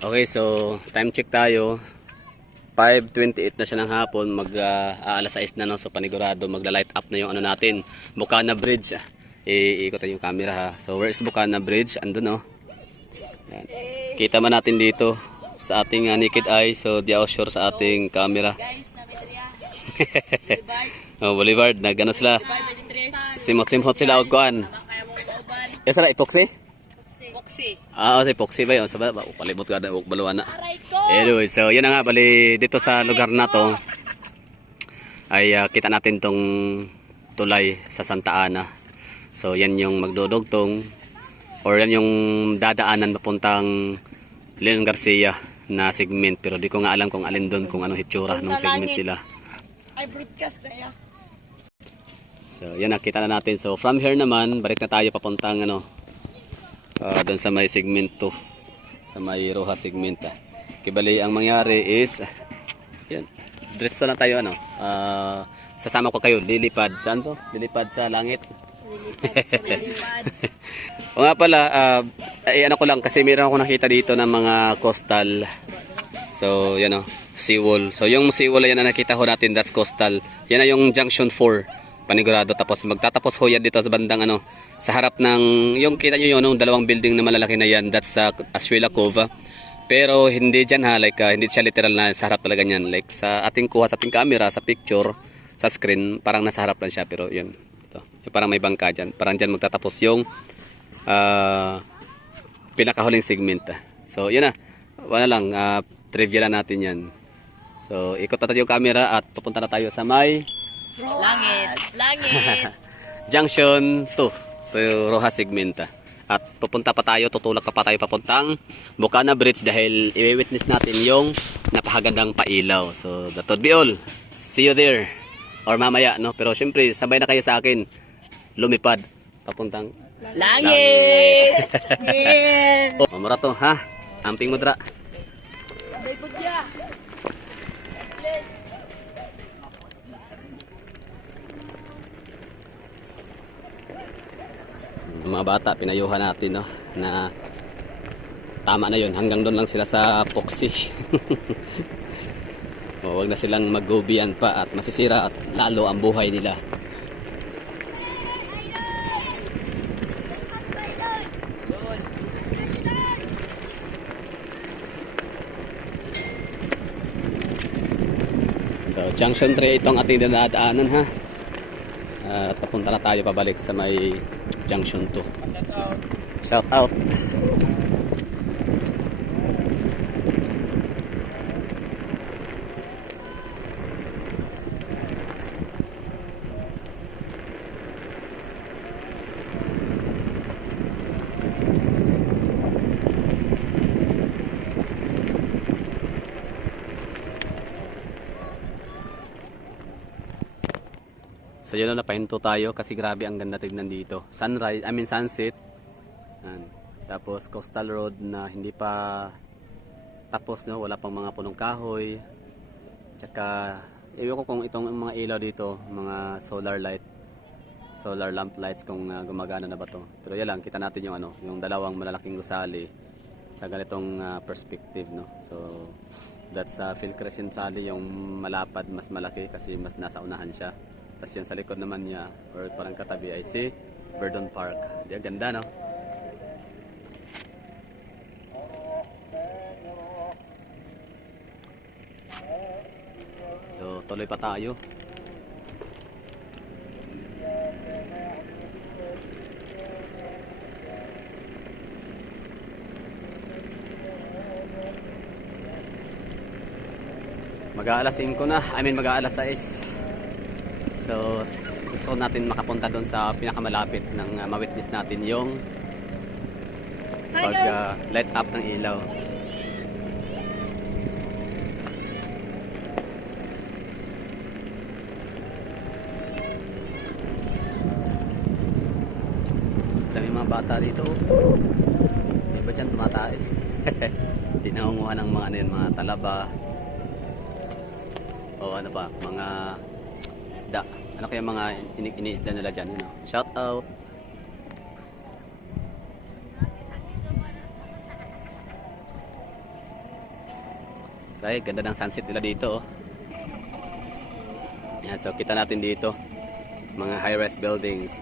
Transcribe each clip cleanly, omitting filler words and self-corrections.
Okay, so time check tayo. 5:28 na siya ng hapon, alas 6 na no. So panigurado magla-light up na yung ano natin, Bukana Bridge. Iikotan yung camera ha. So where is Bukana Bridge? Andun no. Yan. Kita man natin dito sa ating naked eye. So di sure sa ating camera. Guys, namin area. Oh, Boulevard, nagano sila. Simot-simot sila og kuan. Kaya mo kauban. Esa ra epoxy? Boxy. Ah, si epoxy ba yun? Sabi ba, palibot ka na baluan na. Aray ko. Anyway, so yun na nga, bali dito sa lugar na to ay kita natin tong tulay sa Santa Ana. So yan yung magdudugtong or yan yung dadaanan papuntang Leon Garcia na segment, pero di ko nga alam kung alin doon, kung anong hitsura ng segment nila. Ay, broadcast na yan. So yan, nakita na natin. So from here naman, balik na tayo papuntang ano, doon sa may segment 2, sa may Roja segment. Kibali ang mangyari is yan, diretso na tayo ano, sasama ko kayo, lilipad saan to? Lilipad sa langit. O nga pala, ano ko lang kasi meron ako nakita dito ng mga coastal. So yan o, seawall. So yung seawall yan na nakita ho natin, that's coastal. Yan na yung junction 4 panigurado. Tapos magtatapos ho yan dito sa bandang ano, sa harap ng, yung kita nyo yun, dalawang building na malalaki na yan, that's Ashuela Cove. Pero hindi dyan ha, like hindi siya literal na sa harap talaga yan. Like sa ating kuha, sa ating camera, sa picture, sa screen, parang nasa harap lang siya. Pero yun, ito, yung parang may bangka dyan. Parang dyan magtatapos yung pinakahuling segment. So yun na, wala lang, trivia lang natin yan. So ikot natin yung camera at pupunta na tayo sa may Langit. Langit. Junction 2. So Roja segment. At pupunta pa tayo, tutulak pa tayo papuntang Bukana Bridge dahil i-witness natin yung napakagandang pailaw. So that would be all. See you there. Or mamaya, no? Pero syempre, sabay na kayo sa akin. Lumipad papuntang Langit. Oh, mamarato, ha? Amping mudra. May budya. Mga bata, pinayuhan natin, no? Na tama na yun. Hanggang doon lang sila sa Poxy. O, wag na silang maggubiyan pa at masisira at lalo ang buhay nila. So, Junction 3 itong ating dinadaanan, ha? At papunta na tayo pabalik sa may Junction 2. Shout out. So yun na, napahinto tayo kasi grabe ang ganda tignan dito. Sunrise, I mean sunset. Tapos coastal road na hindi pa tapos, no? Wala pang mga punong kahoy. Tsaka iwan ko kung itong mga ilaw dito, mga solar lamp lights kung gumagana na ba to. Pero yan lang, kita natin yung ano, yung dalawang malalaking gusali sa ganitong perspective, no. So that's Phil Crescent Sally, yung malapad, mas malaki kasi mas nasa unahan siya. Tapos yan sa likod naman niya, or parang katabi, ay si Verdon Park. Di ganda, no? So, tuloy pa tayo. Mag-aalas 5 na, mag-aalas 6. So gusto natin makapunta doon sa pinakamalapit ng ma-witness natin yung pag light up ng ilaw. Dami mga bata dito. Iba dyan tumatay. Tinangunguha ng mga, ano yun, mga talaba o ano ba, mga isda. Ano kaya mga ini-isda nila dyan, you know? Shout out. Right, ganda ng sunset nila dito. Oh. Yan, so kita natin dito mga high-rise buildings,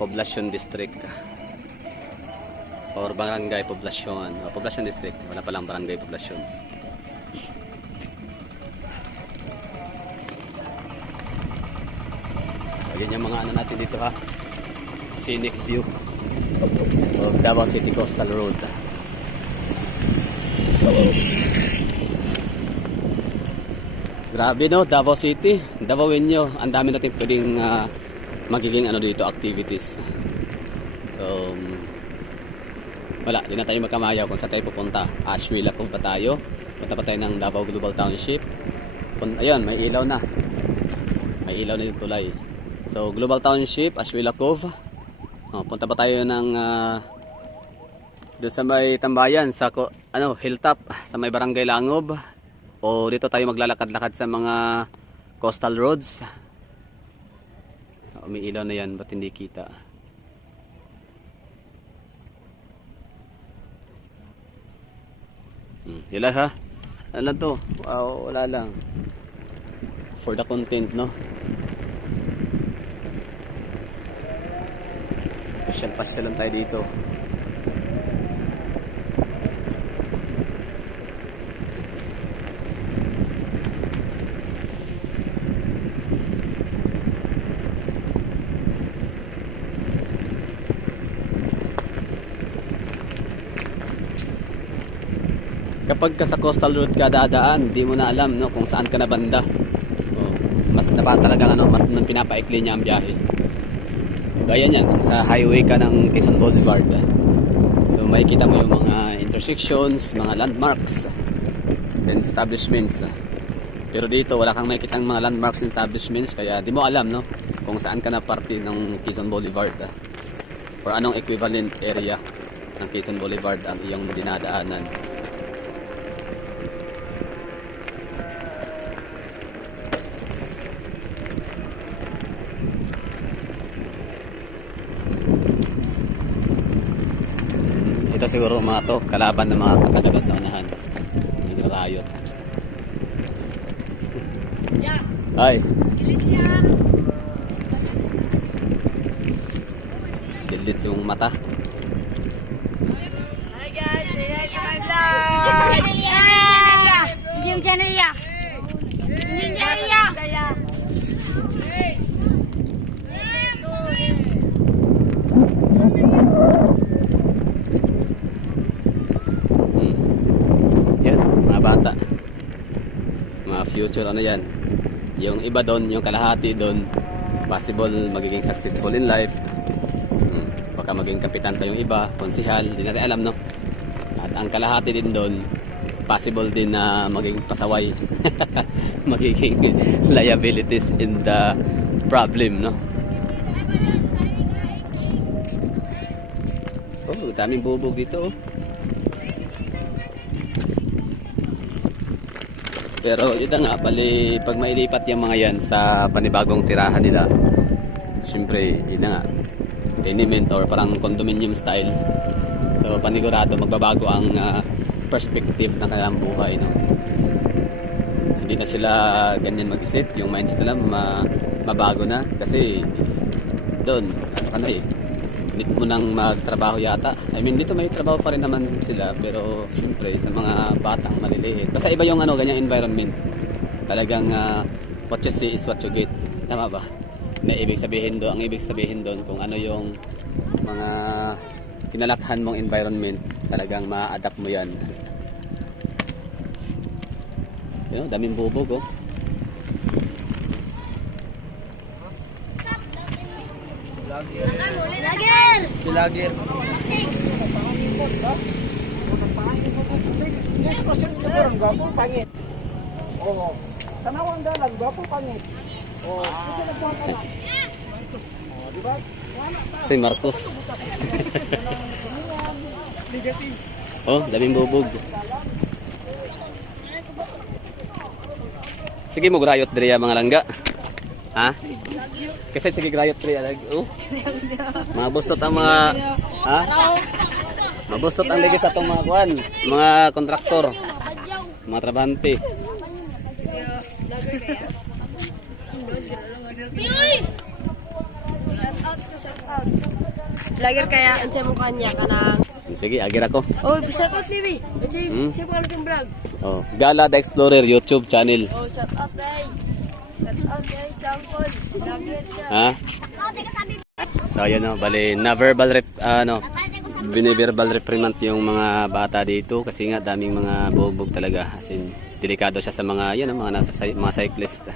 Poblacion District or Barangay Poblacion, Poblacion District, wala palang Barangay Poblacion. Ayan yung mga ano natin dito ha, scenic view of Davao City Coastal Road. Grabe no, Davao City, Davaoenyo, ang dami natin pwedeng magiging ano dito, activities. So, wala, di na tayo magkamayaw kung saan tayo pupunta. Ashwilla Cove pa tayo, punta pa tayo ng Davao Global Township. Ayun, may ilaw na. May ilaw na yung tulay. So, Global Township, Ashwilla Cove. Punta pa tayo ng doon sa may tambayan, sa hilltop, sa may Barangay Langob. O dito tayo maglalakad-lakad sa mga coastal roads. May ilaw na yan, ba't hindi kita? Sila ha? Ano lang to? Wow, wala lang. For the content, no? Pasyal-pasyal lang tayo dito. Kapag ka sa coastal road ka dadaan, di mo na alam no kung saan ka na banda. Mas talaga mas pinapaikli niya ang biyahe. Gaya niyan kung sa highway ka ng Quezon Boulevard. So makikita mo yung mga intersections, mga landmarks and establishments. Pero dito wala kang makikitang mga landmarks and establishments, kaya di mo alam no kung saan ka na parte ng Quezon Boulevard or anong equivalent area ng Quezon Boulevard ang iyong dinadaanan. Ito siguro mga to, kalaban ng mga katagalan sa unahan. Nagrarayot. Ay. Dilit yung mata. Hi guys, say hi to my vlog. Jim channel ya. Jim channel ya. Yan, mga bata. Mga future ano yan. Yung iba doon, yung kalahati doon, possible magiging successful in life. Baka maging kapitan pa yung iba, konsihal, di natin alam no. At ang kalahati din doon, possible din na maging pasaway. Magiging liabilities in the problem no. Oh, daming bubog dito oh. Pero yun na nga, bali pag mailipat yung mga yan sa panibagong tirahan nila, syempre yun na nga, tenement or parang condominium style. So panigurado magbabago ang perspective ng kanilang buhay no? Hindi na sila ganyan mag-isip, yung mindset nila mabago na. Kasi doon, ano need mo nang magtrabaho yata. I mean, dito may trabaho pa rin naman sila, pero syempre sa mga batang maliliit. Basta iba yung ganyang environment. Talagang what you see is what you get. Tama ba? Ang ibig sabihin doon kung ano yung mga kinalakhan mong environment, talagang ma-adapt mo yan. You know, daming bubog oh. Lager! Pilagir. Yes, kasi ang gwapo pangit. Oo. Tanawang dalan, gwapo pangit. Oo. Kasi nagkuha ka na. Oo, di ba? Si Marcos. Oh, daming bubog. Sige mo grayot diri mga langga. Ha? Kasi sige grayot diri oh. Mabustot ang mga ha? Mabustot ang lagi sa tong mga kuan, mga kontraktor. mga trabahante. Vlogger kaya ang siya mo kanya ka ng... Sige, agir ako. Oh, shout out TV. Hmm? Siya pa ng vlog. Oh, Gala the Explorer YouTube channel. Oh, shout out day. Shout out day, Jampol. Vlogger siya. Ha? So ayun no, bali na verbal biniverbal reprimand yung mga bata dito kasi nga daming mga bugbog talaga, as in delikado siya sa mga yan mga nasa mga cyclist.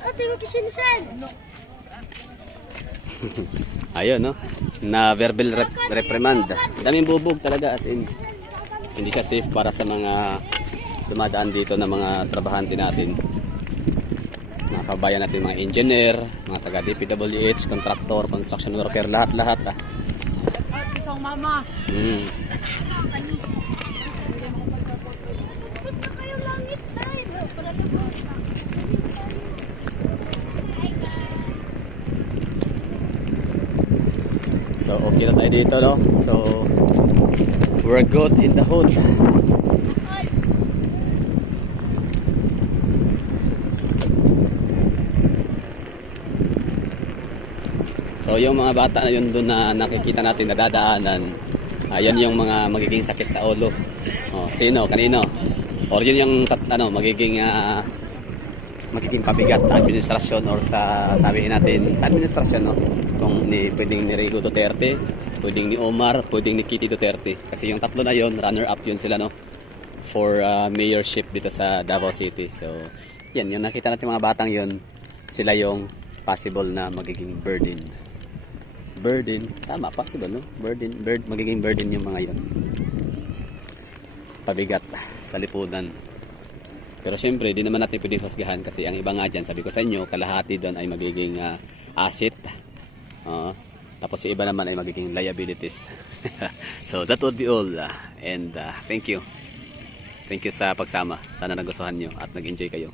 Ate, ko kisinisan. Ayun no, na verbal reprimand. Daming bubog talaga, as in hindi siya safe para sa mga dumadaan dito na mga trabahante natin. Mga kabayan natin, mga engineer, mga taga DPWH, contractor, construction worker, lahat-lahat. Isang mama. So okay na tayo dito no. So we're good in the hood. So yung mga bata na yun doon na nakikita natin nadadaanan, ayan yung mga magiging sakit sa ulo. Oh, sino? Kanino? Or yun yung magiging pabigat sa administrasyon or sa sabihin natin sa administrasyon no. Kung pwedeng ni Rigo Duterte, pwedeng ni Omar, pwedeng ni Kitty Duterte. Kasi yung tatlo na yun, runner up yun sila no for mayorship dito sa Davao City. So yan, yung nakita natin mga batang yun, sila yung possible na magiging burden. Tama, possible no? Magiging burden yung mga yun. Pabigat sa lipunan. Pero syempre, di naman natin pwedeng husgahan kasi ang iba nga dyan, sabi ko sa inyo, kalahati doon ay magiging asset. Tapos yung iba naman ay magiging liabilities. So that would be all. And thank you. Thank you sa pagsama. Sana nagustuhan nyo at nag-enjoy kayo.